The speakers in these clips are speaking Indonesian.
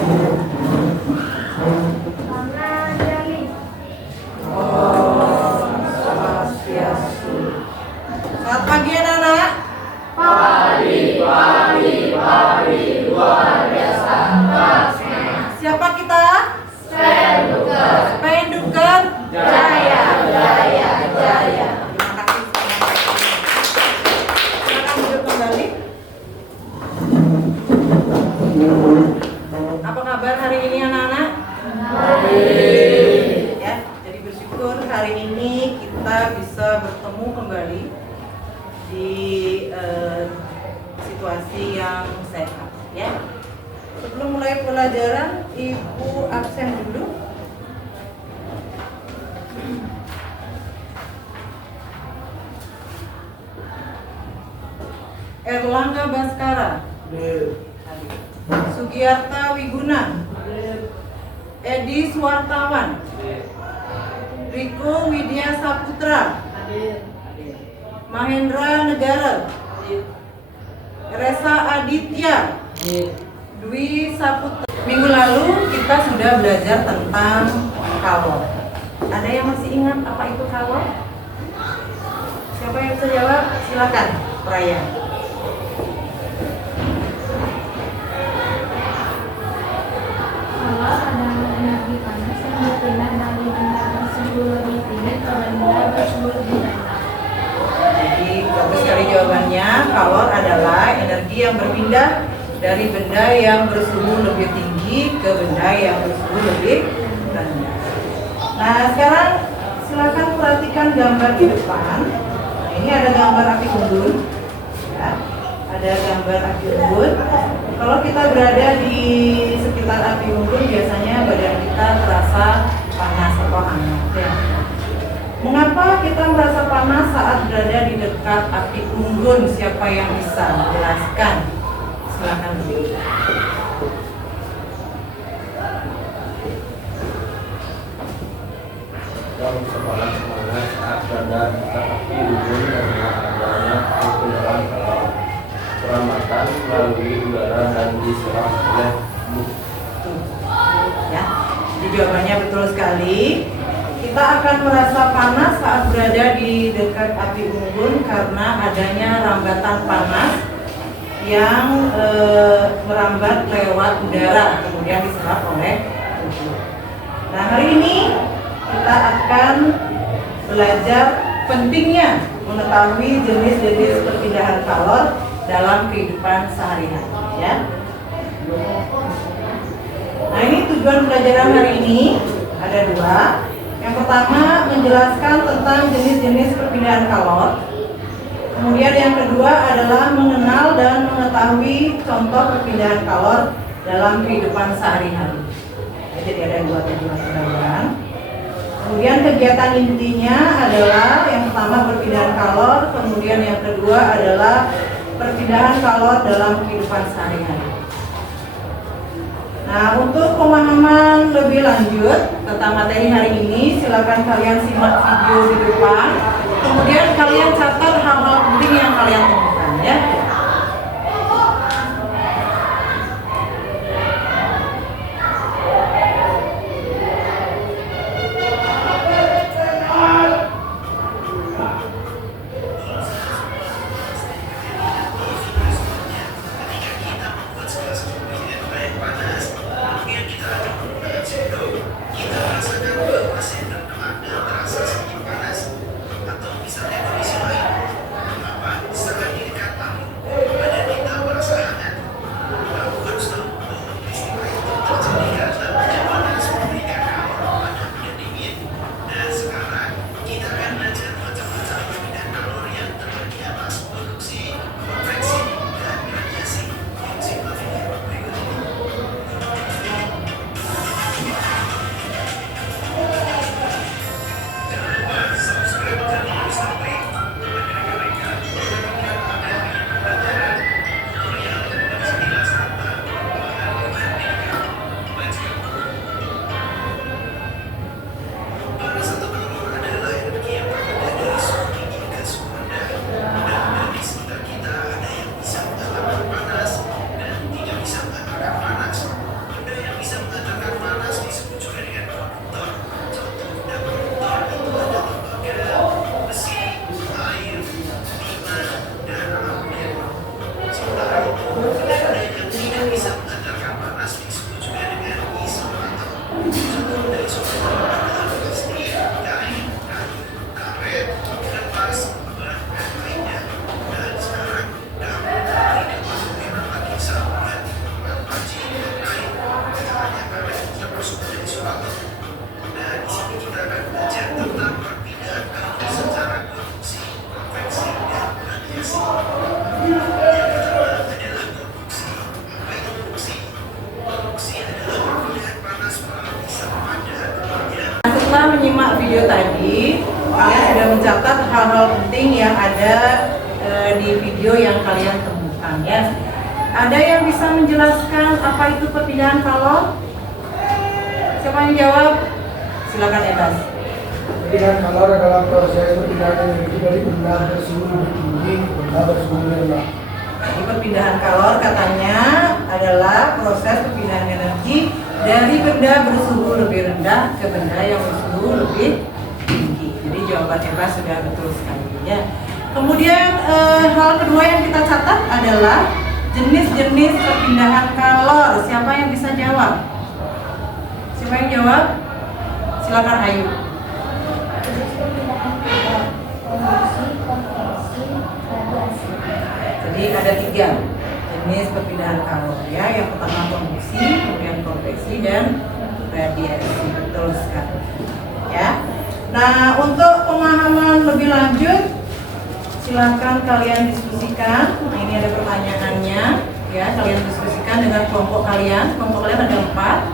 Selamat pagi anak-anak. Pagi, luar biasa. Siapa kita? Sprenduker Jaya. Terima kasih. Silakan duduk kembali. Apa kabar hari ini anak-anak? Ya, jadi bersyukur hari ini kita bisa bertemu kembali di situasi yang sehat, ya. Sebelum mulai pelajaran, Ibu absen dulu. Erlangga Baskara, Sugiyarta Wiguna, Edi Suwartawan, Riko Widya Saputra, Mahendra Negara, Resa Aditya, Dwi Saputra. Minggu lalu kita sudah belajar tentang kalor. Ada yang masih ingat apa itu kalor? Siapa yang bisa jawab? Silakan, Raya. Kalor adalah energi panas yang berpindah dari benda tersebut lebih tinggi ke benda tersebut lebih rendah. Jadi bagus sekali jawabannya. Kalor adalah energi yang berpindah dari benda yang bersuhu lebih tinggi ke benda yang bersuhu lebih rendah. Nah, sekarang silakan perhatikan gambar di depan. Nah, ini ada gambar api unggun. Ya, ada gambar api unggun. Kalau kita berada di sekitar api unggun, biasanya badan kita terasa panas atau hangat. Ya. Mengapa kita merasa panas saat berada di dekat api unggun? Siapa yang bisa menjelaskan? Silakan dulu. Dalam semangat saat berada di api unggun karena adanya perpindahan kalor peramatan melalui udara dan diserap oleh tubuh. Ya, jadi jawabannya betul sekali. Kita akan merasa panas saat berada di dekat api unggun karena adanya rambatan panas yang merambat lewat udara kemudian diserap oleh tubuh. Nah, hari ini kita akan belajar pentingnya mengetahui jenis-jenis perpindahan kalor dalam kehidupan sehari-hari, ya. Nah, ini tujuan pelajaran hari ini ada dua. Yang pertama menjelaskan tentang jenis-jenis perpindahan kalor. Kemudian yang kedua adalah mengenal dan mengetahui contoh perpindahan kalor dalam kehidupan sehari-hari. Jadi ada dua tujuan pelajaran. Kemudian kegiatan intinya adalah yang pertama perpindahan kalor, kemudian yang kedua adalah perpindahan kalor dalam kehidupan sehari-hari. Nah, untuk pemahaman lebih lanjut tentang materi hari ini, silakan kalian simak video di depan. Kemudian kalian catat hal-hal penting yang kalian temukan, ya. ada di video yang kalian temukan ya. Ada yang bisa menjelaskan apa itu perpindahan kalor? Siapa yang jawab? Silakan Ebas. Perpindahan kalor adalah proses perpindahan energi dari benda bersuhu lebih tinggi ke benda bersuhu lebih rendah. Jadi perpindahan kalor katanya adalah proses perpindahan energi dari benda bersuhu lebih rendah ke benda yang bersuhu lebih tinggi. Jadi jawaban Ebas sudah betul sekali ya. Kemudian hal kedua yang kita catat adalah jenis-jenis perpindahan kalor. Siapa yang bisa jawab? Siapa yang jawab? Silakan Ayu. Jenis perpindahan kalor, konduksi, konveksi, radiasi. Jadi ada 3 jenis perpindahan kalor ya. Yang pertama konduksi, kemudian konveksi dan radiasi. Betul sekali. Ya. Nah, untuk pemahaman lebih lanjut silakan kalian diskusikan. Nah, ini ada pertanyaannya ya. Kalian diskusikan dengan kelompok kalian. Kelompok kalian ada 4.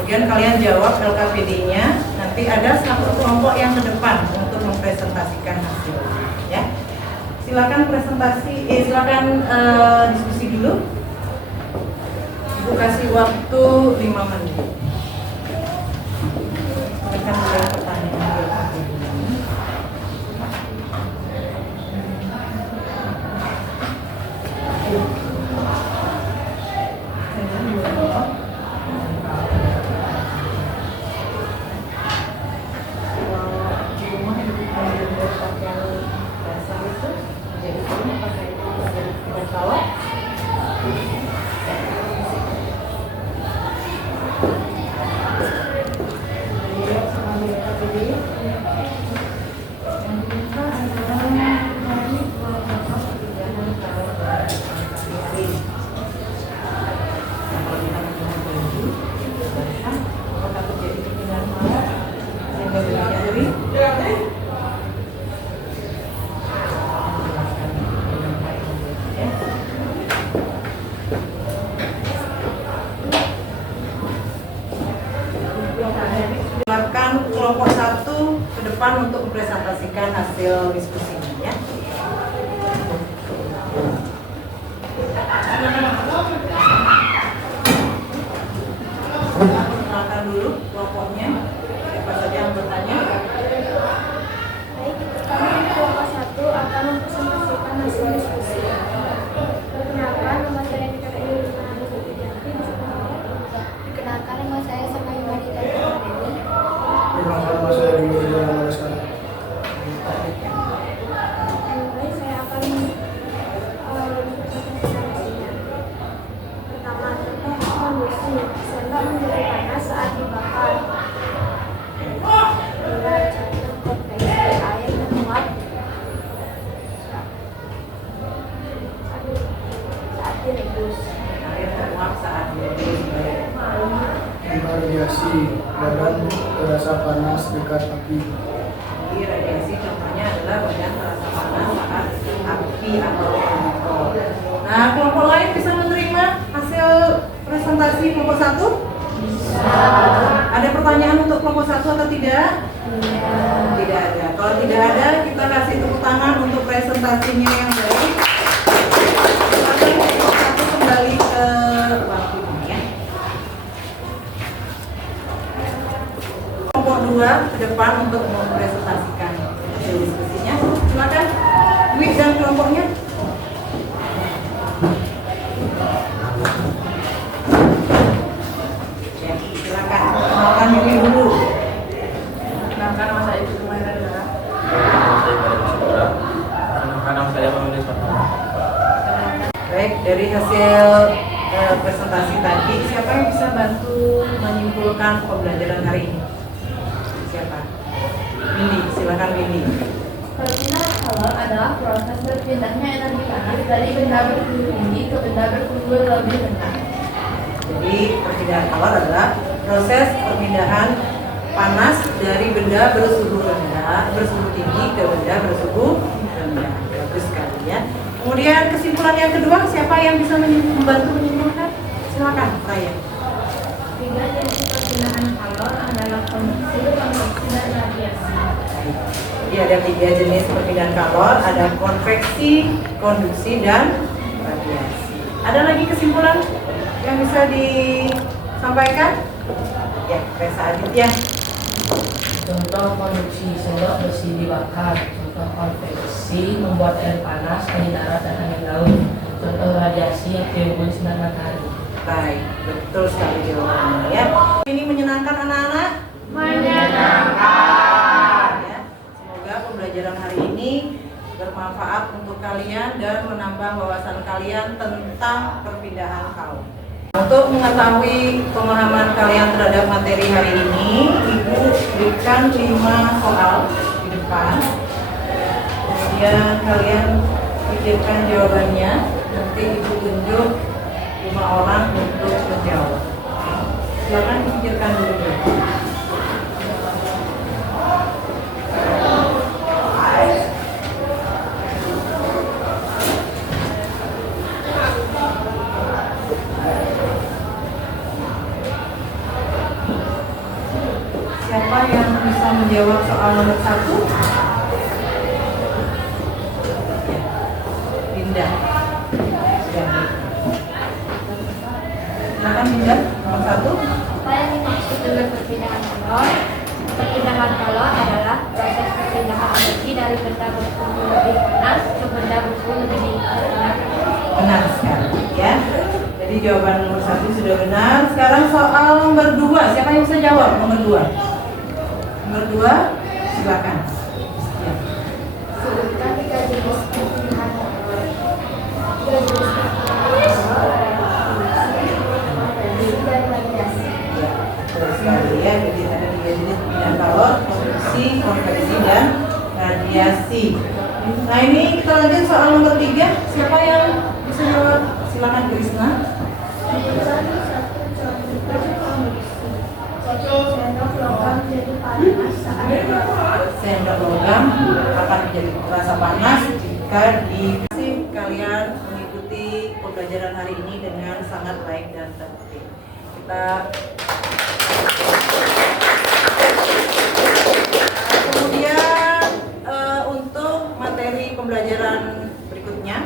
Kemudian kalian jawab LKPD-nya. Nanti ada satu kelompok yang ke depan untuk mempresentasikan hasilnya ya. Silakan presentasi, silakan diskusi dulu. Ibu kasih waktu 5 menit. Mereka mulai pertanyaan LKPD. Silakan kelompok 1 ke depan untuk mempresentasikan hasil diskusinya ya. Silakan dulu kelompoknya. Siapa saja yang bertanya? Baik, kami kelompok 1 akan mempresentasikan hasil diskusi. Perkenalkan, nama saya Nika Dewi Widianti. Perkenalkan, nama saya Sama Yumanita Dewi. Perkenalkan nama saya Ringo Rizal Malaskara. Baik, saya akan mempresentasikan hasilnya. Pertama, contoh konduksi. Sendok menjadi panas saat dibakar. Kedua, contoh konveksi. Air menguap saat direbus. Air menguap saat direbus. Radiasi, badan terasa panas dekat api. Jadi radiasi contohnya adalah badan terasa panas saat api atau kontrol. Nah, kelompok lain bisa menerima hasil presentasi kelompok 1? Bisa. Ada pertanyaan untuk kelompok 1 atau tidak? Tidak ada. Kalau tidak ada, kita kasih tepuk tangan untuk presentasinya yang baik. Silakan kelompok 1 kembali ke waktunya ya. Kelompok 2 ke depan untuk mempresentasikan hasil diskusinya. Silakan Dwi dan kelompoknya. Ya, silakan. Kenalkan diri dulu. Kenalkan nama saya Ibu Sumaira Dara. Nama saya Mamelis Fatma. Baik, dari hasil presentasi tadi, siapa yang bisa bantu menyimpulkan pembelajaran hari ini? Siapa? Windy, silakan Windy. Perpindahan kalor adalah proses berpindahnya energi panas dari benda bersuhu tinggi ke benda bersuhu lebih rendah. Jadi perpindahan kalor adalah proses perpindahan panas dari benda bersuhu rendah, bersuhu tinggi ke benda bersuhu rendah. Bagus sekali ya. Kemudian kesimpulan yang kedua, siapa yang bisa membantu menyimpulkan? Silakan saya. 3 jenis perpindahan kalor adalah konduksi, konveksi, dan radiasi. radiasi. Jadi ada 3 jenis perpindahan kalor, ada konveksi, konduksi, dan radiasi. Ada lagi kesimpulan yang bisa disampaikan? Ya, Resa Aditya. Contoh konduksi, sendok besi dibakar. Contoh konveksi, membuat air panas, angin darat dan angin laut. Contoh radiasi yang timbul sinar matahari. Baik, betul sekali jawabannya ya. Ini menyenangkan anak-anak? Menyenangkan. Ya, semoga pembelajaran hari ini bermanfaat untuk kalian dan menambah wawasan kalian tentang perpindahan kaum. Untuk mengetahui pemahaman kalian terhadap materi hari ini, Ibu berikan 5 soal di depan. Kemudian kalian pikirkan jawabannya. Nanti Ibu tunjuk 5 orang untuk menjawab. Silakan pikirkan dulu. Siapa yang bisa menjawab soal nomor 1? Dinda. Silakan Dinda, nomor 1. Apa yang dimaksud dengan perpindahan kalor? Perpindahan kalor adalah proses perpindahan energi dari benda bersuhu lebih panas ke benda bersuhu lebih dingin. Benar sekali ya. Jadi jawaban nomor 1 sudah benar. Sekarang soal nomor 2. Siapa yang bisa jawab nomor 2? Nomor 2, silakan. Ya. Sebutkan 3 jenis perpindahan kalor. 3 jenis perpindahan kalor adalah konveksi dan radiasi. Ya, betul sekali ya. Jadi ada 3 jenis perpindahan kalor, konduksi, konveksi, dan radiasi. Nah ini kita lanjut soal nomor 3. Siapa yang bisa jawab? Silakan Krisna. Sendok logam jadi panas saat Sendok logam akan menjadi terasa panas jika kalian mengikuti pembelajaran hari ini dengan sangat baik dan tertib. Kemudian untuk materi pembelajaran berikutnya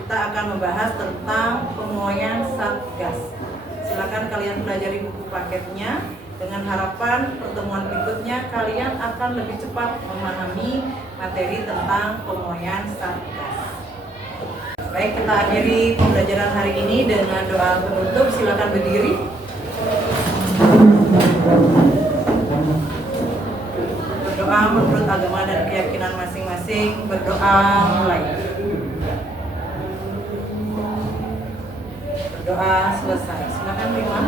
kita akan membahas tentang pemuaian Satgas. Silakan kalian pelajari buku paketnya. Dengan harapan pertemuan berikutnya kalian akan lebih cepat memahami materi tentang pemuaian Satgas. Baik, kita akhiri pembelajaran hari ini dengan doa penutup. Silakan berdiri. Berdoa menurut agama dan keyakinan masing-masing. Berdoa mulai. Berdoa selesai. Silakan Rima.